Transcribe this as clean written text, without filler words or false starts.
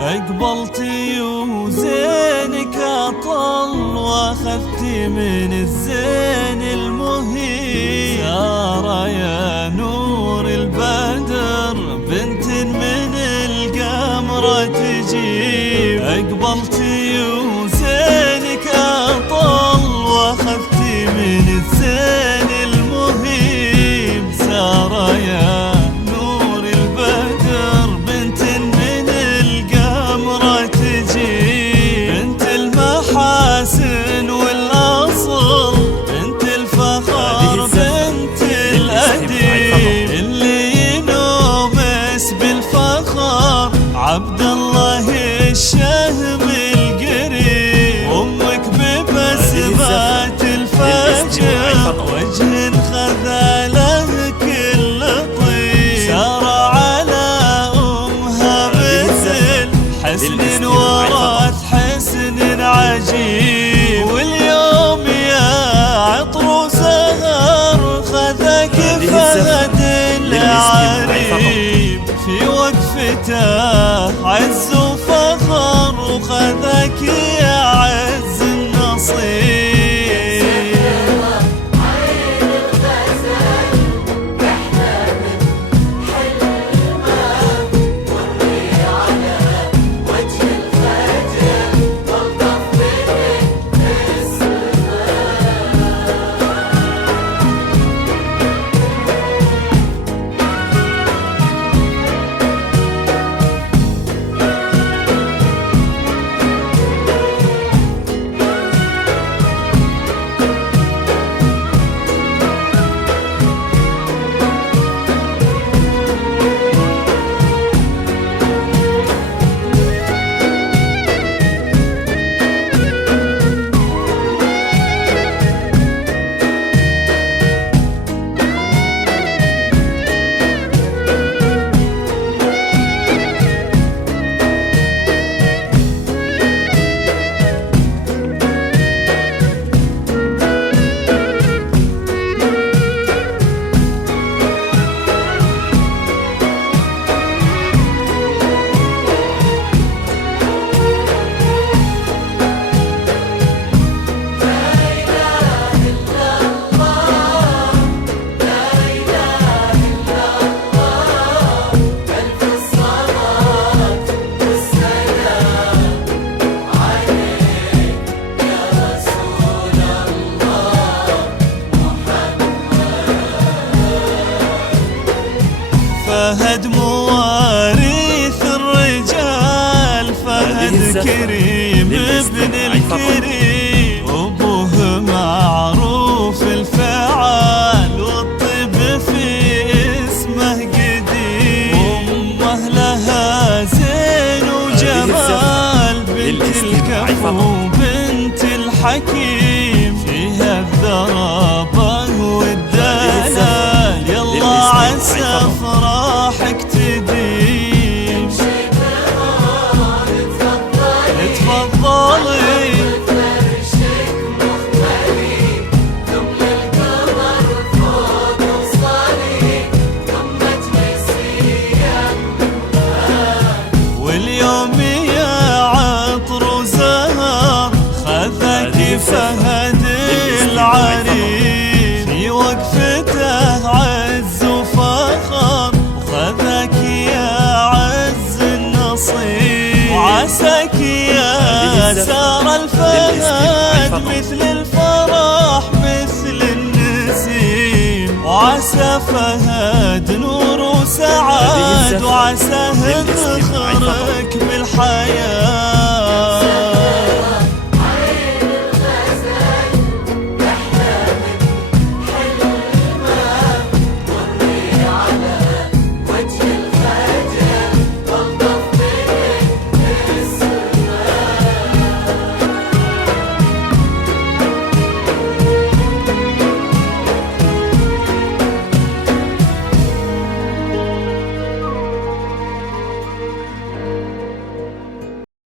أقبلتي وزينك أطل، وأخذتي من الزين المهيب. سارة يا نور البدر، بنت من القمر تجيب. أقبلتي وزينك أطل، وأخذتي من الزين المهيب. سارة يا نور البدر، بنت بنت المحاسن والأصل، بنت الفخر، بنت الأديب. اللي ينومس بالفخر عبد الله الشهم القريب. أمك ببسمات الفجر، وجه خذاله كل طيب. سار على أمها مثل حسن ورث حسن عجيب. واليوم يا عطر سهر، خذك فهد العريب. في وقفته عز وفخر، وخذك يا عز النصيب. فهد مواريث الرجال، فهد كريم ابن الكريم. أبوه معروف الفعال، والطب في اسمه قديم. أمه لها زين وجمال، بنت الكفو بنت الحكيم. فيها الذرابة والدلال، يلا عسى افراحك تديم. تفضلي فرشك مختلي، ثم القمر فوق وصلي، ثم تجلسي يمها. واليوم يا عطر وزهر، خذك فهد العريب. في وقفته عز وفخر، وخذك يا عز النصيب. وعساك يا سار الفهد، مثل الفرح مثل النسيم. وعسى فهد نور وسعاد، وعساه ذخرك بالحياة.